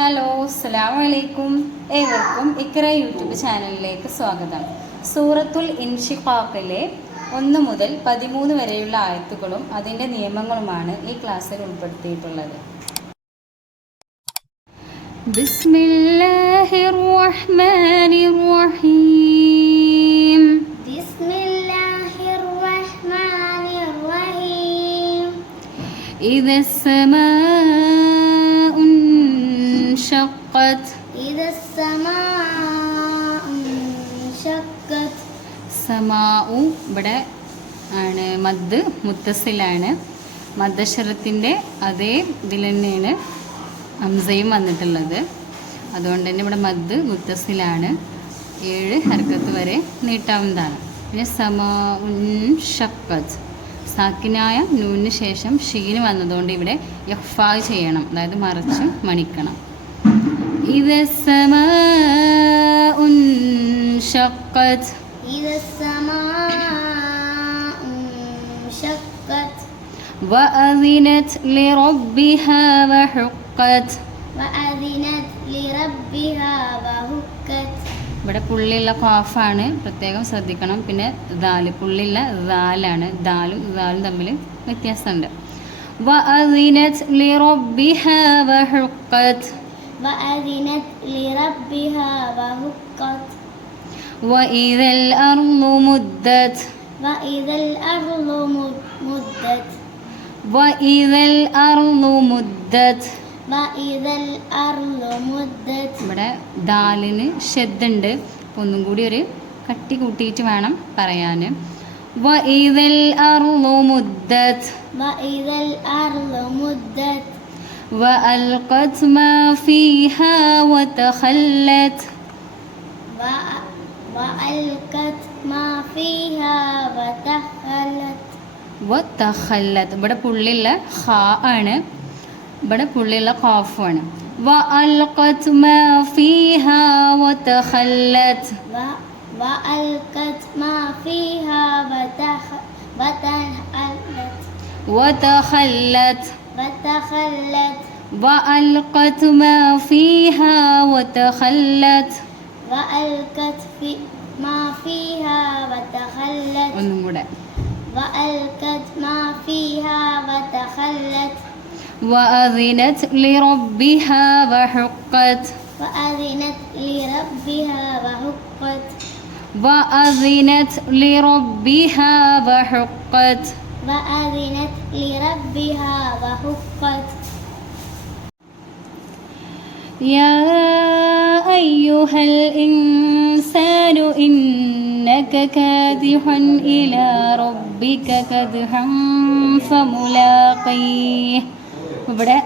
Hello, അസ്സലാമു അലൈക്കും. ഏവർക്കും ഇക്ര യൂട്യൂബ് ചാനലിലേക്ക് സ്വാഗതം. സൂറത്തുൽ ഇൻഷിഖാഖിലെ 1 മുതൽ 13 വരെയുള്ള ആയത്തുകളും അതിൻ്റെ നിയമങ്ങളുമാണ് ഈ ക്ലാസ്സിൽ ഉൾപ്പെടുത്തിയിട്ടുള്ളത്. ബിസ്മില്ലാഹിർ റഹ്മാനിർ റഹീം. ബിസ്മില്ലാഹിർ റഹ്മാനിർ റഹീം. സമാഉ ഇവിടെ ആണ് മദ് മുത്തസിലാണ്. മദ്ദശരത്തിൻ്റെ അതേ ഇതിൽ തന്നെയാണ് ഹംസയും വന്നിട്ടുള്ളത്. അതുകൊണ്ട് തന്നെ ഇവിടെ മദ് മുത്തസിലാണ്. 7 ഹർക്കത്ത് വരെ നീട്ടാവുന്നതാണ്. പിന്നെ സമാഉൻ ഷഖ്ഖത്ത് സാക്കിനായ നൂനിന് ശേഷം ഷീന് വന്നതുകൊണ്ട് ഇവിടെ ഇഖ്ഫാ ചെയ്യണം, അതായത് മറച്ച് മണിക്കണം. ഇദ സമാഉൻ ഷഖ്ഖത്ത് وأذنت لربها وحقت. ഇവിടെ പുള്ളിയുള്ള ഖാഫാണ്, പ്രത്യേകം ശ്രദ്ധിക്കണം. പിന്നെ ദാല് പുള്ളിയുള്ള ദാലാണ്. ദാലും ദാലും തമ്മിൽ വ്യത്യാസമുണ്ട്. وأذنت لربها وحقت. وإذا الأرض مدت. وإذا الأرض مدت. ഇവിടെ ദാലിന് ഷദ്ദുണ്ട്, അപ്പോൾ ഒന്നും കൂടി ഒരു കട്ടി കൂട്ടിയിട്ട് വേണം പറയാൻ. وإذا الأرض مدت. وألقت ما فيها وتخلت. ഇവിടെ പുള്ളിയുള്ള ഖാ ആണ്, ഇവിടെ പുള്ളിയുള്ള ഖാഫാണ്. وألقت ما فيها وتخلت. وتخلت. وألقت ما فيها وتخلت. ഒന്നും കൂടെ. وأذنت لربها وحقت. وأذنت لربها وحقت. يا أيها الإنسان إنك كادح إلى ربك كدحا فملاقيه. ഇവിടെ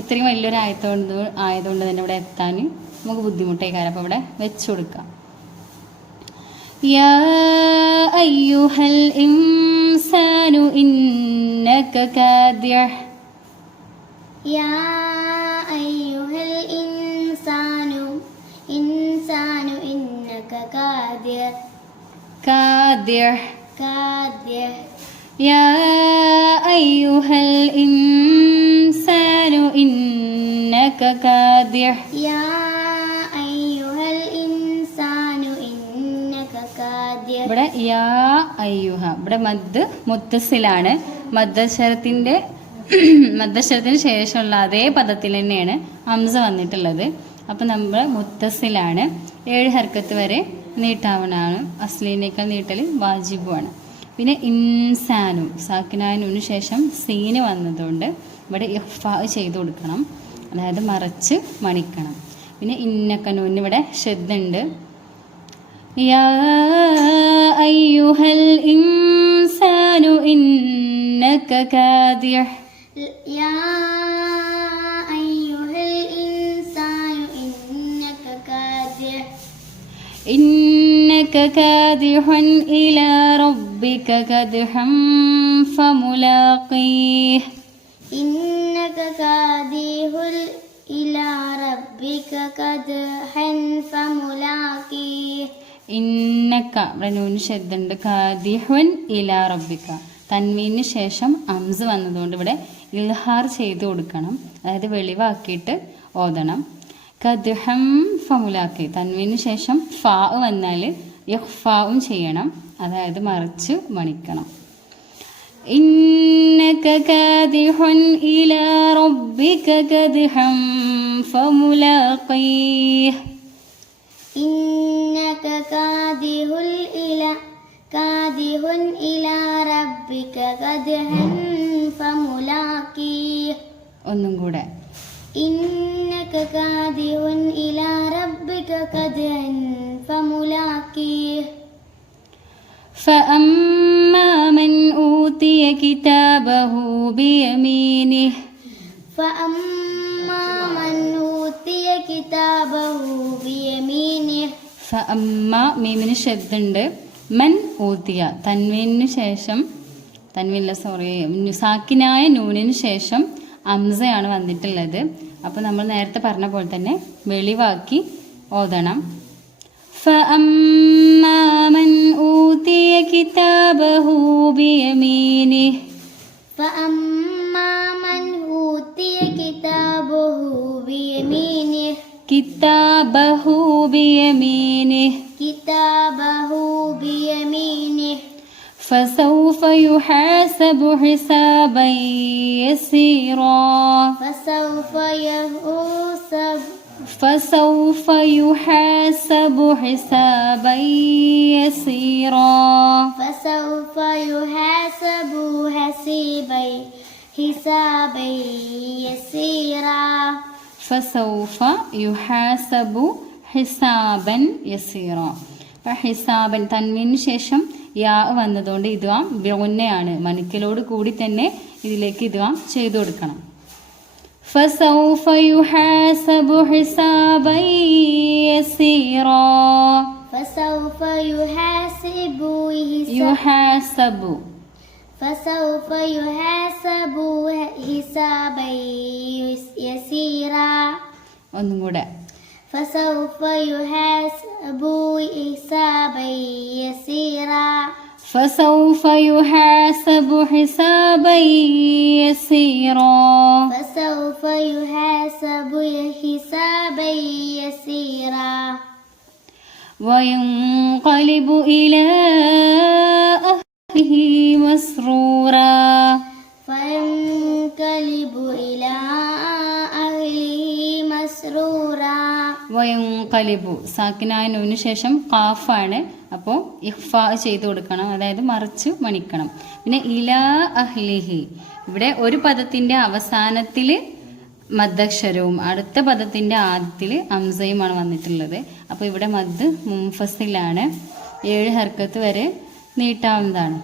ഇത്രയും വലിയൊരു ആയതുകൊണ്ട് തന്നെ ഇവിടെ എത്താൻ നമുക്ക് ബുദ്ധിമുട്ടായി കാര്യം. അപ്പോൾ ഇവിടെ വെച്ച് കൊടുക്കാം. യാ അയ്യുഹൽ ഇൻസാനു ഇന്നക കാദിഹ്. യാ അയ്യുഹൽ ഇൻസാനു ഇന്നക കാദിഹ്. يا أيها الإنسان إنك كادح. ഇവിടെ യാ അയ്യുഹ, ഇവിടെ മദ് മുത്തസിലാണ്. മദ്ദശരത്തിന് ശേഷമുള്ള അതേ പദത്തിൽ തന്നെയാണ് ഹംസ വന്നിട്ടുള്ളത്. അപ്പം നമ്മൾ മുത്തസിലാണ്. 7 ഹർക്കത്ത് വരെ നീട്ടാവണമാണ്. അസ്ലീനേക്കാൾ നീട്ടൽ വാജിബുമാണ്. പിന്നെ ഇൻസാനും സാക്കിനായനു ശേഷം സീന് വന്നതുകൊണ്ട് ഇവിടെ ഇഖ്ഫാ ചെയ്ത് കൊടുക്കണം, അതായത് മറച്ച് മണിക്കണം. പിന്നെ ഇന്നക്കനൂന് ഇവിടെ ഷദ്ദുണ്ട്. യാ അയ്യുഹൽ ഇൻസാനു ഇന്നക കാദിഹ്. യാ അയ്യുഹൽ ഇൻസാനു ഇന്നക കാദിഹ്. إنك كادح إلى ربك كدحا فملاقيه. إنك كادح إلى ربك كدحا فملاقيه. إنك ഇവിടെ നൂന് ഷദ്ദുണ്ട്. കാദിഹുൻ ഇലാ റബ്ബിക, തൻവീന് ശേഷം അംസ് വന്നതുകൊണ്ട് ഇവിടെ ഇൽഹാർ ചെയ്ത് കൊടുക്കണം, അതായത് വെളിവാക്കിയിട്ട് ഓതണം. കദ്ഹം ഫമുലാക്കി തൻവീന് ശേഷം ഫാ വന്നാൽ ഇഖ്ഫാഉം ചെയ്യണം, അതായത് മറിച്ച് മണിക്കണം. ഇന്നക കാദിഹുൻ ഇലാ റബ്ബിക കദ്ഹം ഫമുലാഖീഹ്. إنك كادح إلى ربك كدحا فملاقيه. ഒന്നും കൂടെ. إنك كادح إلى ربك كدحا فملاقيه. فأما من أوتي كتابه بيمينه. فأما من أوتي كتابه بيمينه. ഫഅമ്മ മീമിന് ഷദ്ദുണ്ട്. മൻ ഊത്തിയ തൻവീനു ശേഷം സാക്കിനായ നൂനിന് ശേഷം അംസയാണ് വന്നിട്ടുള്ളത്. അപ്പോൾ നമ്മൾ നേരത്തെ പറഞ്ഞ പോലെ തന്നെ വെളിവാക്കി ഓതണം. فأما من أوتي كتابه بيمينه. فأما من أوتي كتابه بيمينه. كتابه بيمينه. كتابه بيمينه. فسوف يحاسب حسابا يسيرا. فسوف يحاسب حسابا يسيرا. فسوف يحاسب حسابا يسيرا. فسوف يحاسب حسابا يسيرا. ഹിസാബൻ തൻവീനു ശേഷം യാ വന്നതുകൊണ്ട് ഇദ്വാം ബിഗുന്നയാണ്. മണിക്കലോട് കൂടി തന്നെ ഇതിലേക്ക് ഇദ്വാം ചെയ്തു കൊടുക്കണം. فسوف يحاسب حسابا يسيرا. فسوف يحاسب حسابا يسيرا. ഒന്നും കൂടെ. فسوف يحاسب حسابا يسيرا. فسوف يحاسب حسابا يسيرا. فسوف يحاسب حسابا يسيرا. وينقلب إلى أهله مسرورا. فينقلب إلى أهله مسرورا. വയങ്കലിബു സാക്കിനായ നൂന് ശേഷം കാഫാണ്, അപ്പോൾ ഇഖ്ഫാ ചെയ്ത് കൊടുക്കണം, അതായത് മറിച്ച് മണിക്കണം. പിന്നെ ഇലാ അഹ്ലിഹി, ഇവിടെ ഒരു പദത്തിന്റെ അവസാനത്തിൽ മദ്ദക്ഷരവും അടുത്ത പദത്തിന്റെ ആദ്യത്തിൽ അംസയുമാണ് വന്നിട്ടുള്ളത്. അപ്പോൾ ഇവിടെ മദ് മുൻഫസിലാണ്, 7 ഹർക്കത്ത് വരെ നീട്ടാവുന്നതാണ്.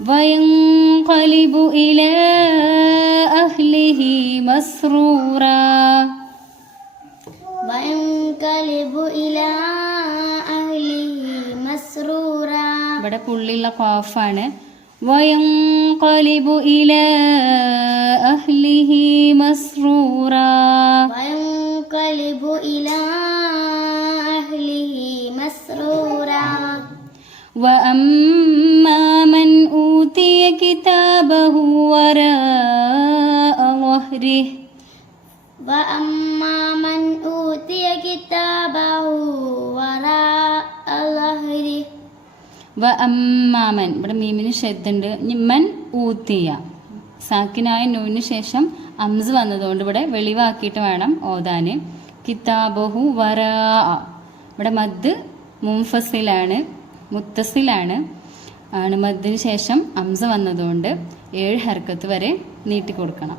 വയങ്കലിബു ഇലാ അഹ്ലിഹി മസ്റൂറാ. وينقلب إلى أهله مسرورا. ഇവിടെ പുള്ളിയുള്ള ഖാഫാണ്. വയങ്കലിബു ഇലാ അഹ്ലിഹി മസ്റൂറാ. وينقلب إلى أهله مسرورا. وأما من أوتي كتابه وراء ظهره. وأما من أوتي كتابه وراء ظهره. വഅമ്മാമൻ ഇവിടെ മീമിന് ഷദ്ദുണ്ട്. മൻ ഊത്തിയ സാക്കിനായ നൂന് ശേഷം അംസ് വന്നതുകൊണ്ട് ഇവിടെ വെളിവാക്കിയിട്ട് വേണം ഓതാന്. കിതാബഹു വറാ, ഇവിടെ മദ് മുൻഫസിലാണ്, മുത്തസിലാണ് ആണ്. മദ്ദിന് ശേഷം അംസ വന്നതുകൊണ്ട് 7 ഹർക്കത്ത് വരെ നീട്ടിക്കൊടുക്കണം.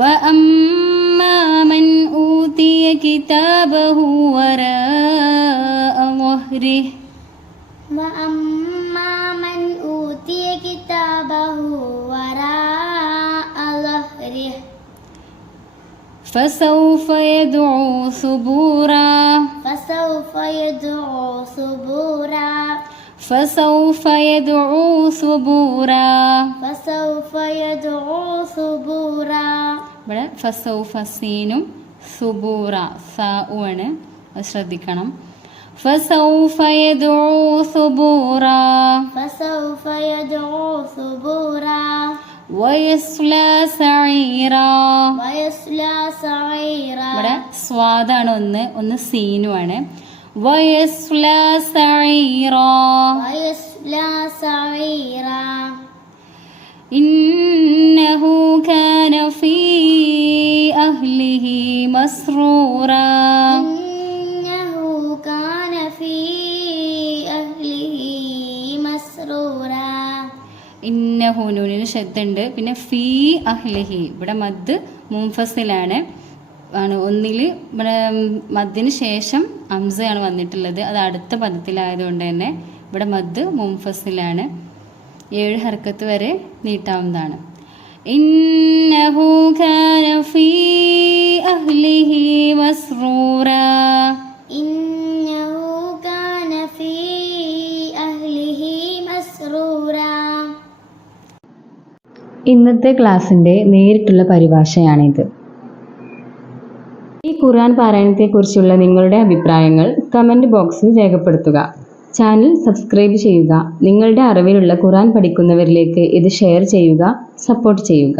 وأما من أوتي كتابه وراء ظهره. وأما من أوتي كتابه وراء ظهره. فسوف يدعو ثبورا. فسوف يدعو ثبورا. فسوف يدعو ثبورا. فسوف يدعو ثبورا. ഇവിടെ ഫസൗഫ സീനും സുബൂറ സാഉവാണ്, അത് ശ്രദ്ധിക്കണം. فسوف يدعو ثبورا. فسوف يدعو ثبورا. വയസ്ലാ സഈറാ. ويصلى سعيرا ഇവിടെ സ്വാദാണ് ഒന്ന് സീനുമാണ്. വയസ്ലാ സഈറാ. ويصلى سعيرا ഇന്നഹു കാന ഫീ അഹ്ലിഹി മസ്റൂറാ. إنه كان في أهله مسرورا ഇന്നഹു നൂനിന് ശബ്ദമുണ്ട്. പിന്നെ ഫീ അഹ്ലിഹി ഇവിടെ മദ് മുൻഫസിലാണ് ഒന്നിൽ ഇവിടെ മദ്ദിന് ശേഷം ഹംസയാണ് വന്നിട്ടുള്ളത്. അത് അടുത്ത പദത്തിലായതുകൊണ്ട് തന്നെ ഇവിടെ മദ് മുൻഫസിലാണ്. 7 ഹർക്കത്ത് വരെ നീട്ടാവുന്നതാണ്. ഇന്നഹു കാന ഫീ അഹ്ലിഹി മസ്റൂറാ. إنه كان في أهله مسرورا ഇന്നത്തെ ക്ലാസ്സിൻ്റെ നേരിട്ടുള്ള പരിഭാഷയാണിത്. ഈ ഖുർആൻ പാരായണത്തെക്കുറിച്ചുള്ള നിങ്ങളുടെ അഭിപ്രായങ്ങൾ കമൻറ്റ് ബോക്സിൽ രേഖപ്പെടുത്തുക. ചാനൽ സബ്സ്ക്രൈബ് ചെയ്യുക. നിങ്ങളുടെ അറിവിലുള്ള ഖുർആൻ പഠിക്കുന്നവരിലേക്ക് ഇത് ഷെയർ ചെയ്യുക, സപ്പോർട്ട് ചെയ്യുക.